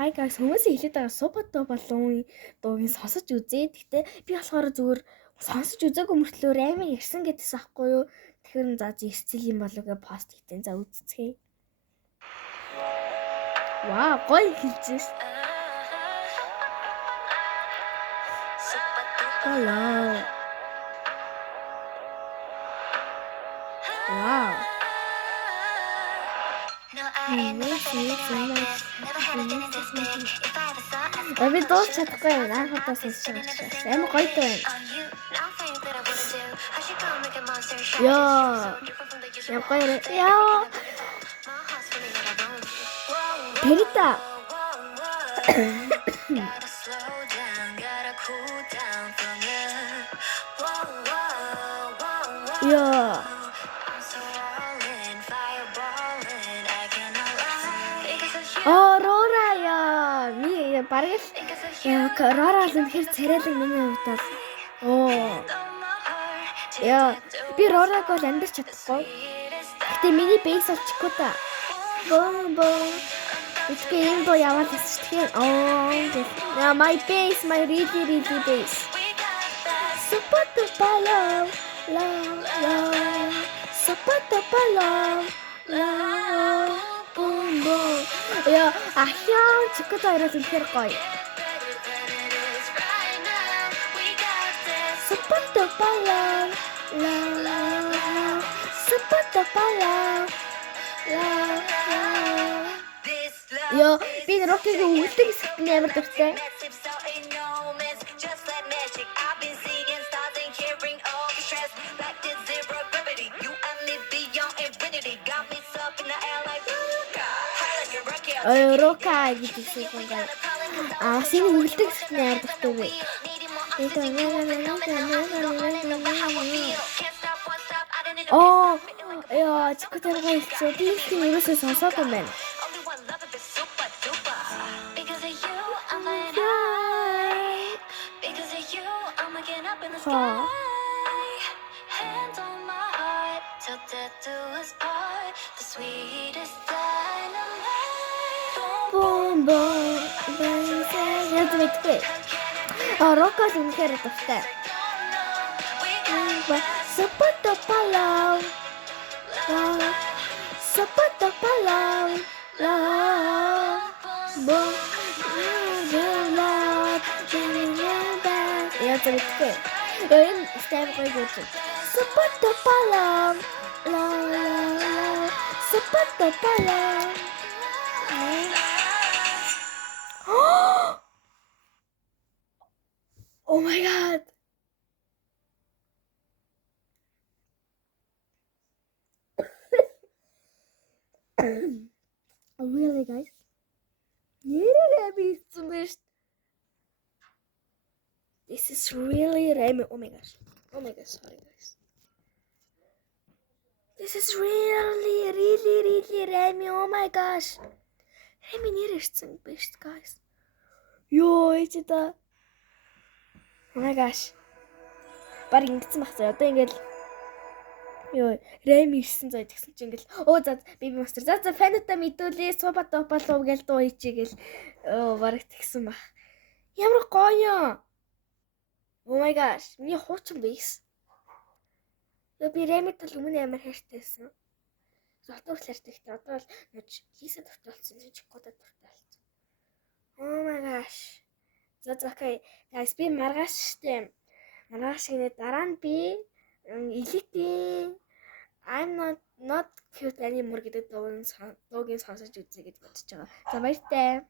hi guys хүмүүсийн хэлээд байгаа супато болон дууг сонсож үзээ. Гэтэ би болохоор зүгээр сонсож үзээгүй мөртлөө Рами ирсэн гэдээс ахгүй юу. Тэгэхээр за ирцэл юм болов гэж пост хийтэн. За үзцгээе. Вау, гоё хэлжээс. Hello. Wow. Би дууч чадахгүй юм. Анхудаа сонсож байгаа. Амар гоё дуу юм. Яа. Яг гоё. Яа. Перита. Яа. Рора яа. Ми бараг Рора л үнэхээр царайлаг миний хувьд бол. Яа. Би Рораг бол амьдч чадахгүй. Гэтэ миний бейс бол Чикута. Бом. Үгүй юм доо яваад байсан ч тэгэхээр my bass, my really bass. Sapato palo, la. Sapato palo, la. Бом. Яа, ахяа Чикута ирээд үнэхээр гоё. Sapato palo, la. Sapato palo, la. Яа, би рокийг үлдэг хэсэгт амар дуртай. Рока гэдэг юм гай. Син үлдэг хэсэгт амар дуртай би. Яа, Чикутагаа хэлсэн. Би тийм ерөөсөө сонсоогүй юм байна. Бом. Яг мэдгүй. Рока л үнэхээр дуртай. Sapato palo. Sapato palo. La. Бом. Яг мэдгүй. Энэ стайл гоё гэж. Sapato palo. La. Sapato palo. Oh my god. Really guys? This is really Rami. Oh my gosh, sorry guys. This is really Rami. Oh my gosh. Rami нэрэрсэн бest guys. Йоо, ээжээ. Oh my gosh. Баг ингэсэн багсаа. Одоо ингээл ёо, Rami ирсэн заа тэгсэн чинь ингээл за Baby Monster. За фанита мэдүүлээ. Супато болов гэж дуу хийчихгээл. Баг тэгсэн баг. Ямар гоё. Oh my gosh. Миний хуучин бейс. Би Rami-д л өмнө амар хайртайсан. Золтор хайртай гэхдээ одоо бол Лиса дуртай болсон. Чикута дуртай болсон. Oh my gosh. За окей. Guys би маргааш штэ. Маргааш гинэ дараа нь би Elite I'm not cute anymore гэдэг дуугийн сонсож үзье гэж бодож байгаа. За баяртай.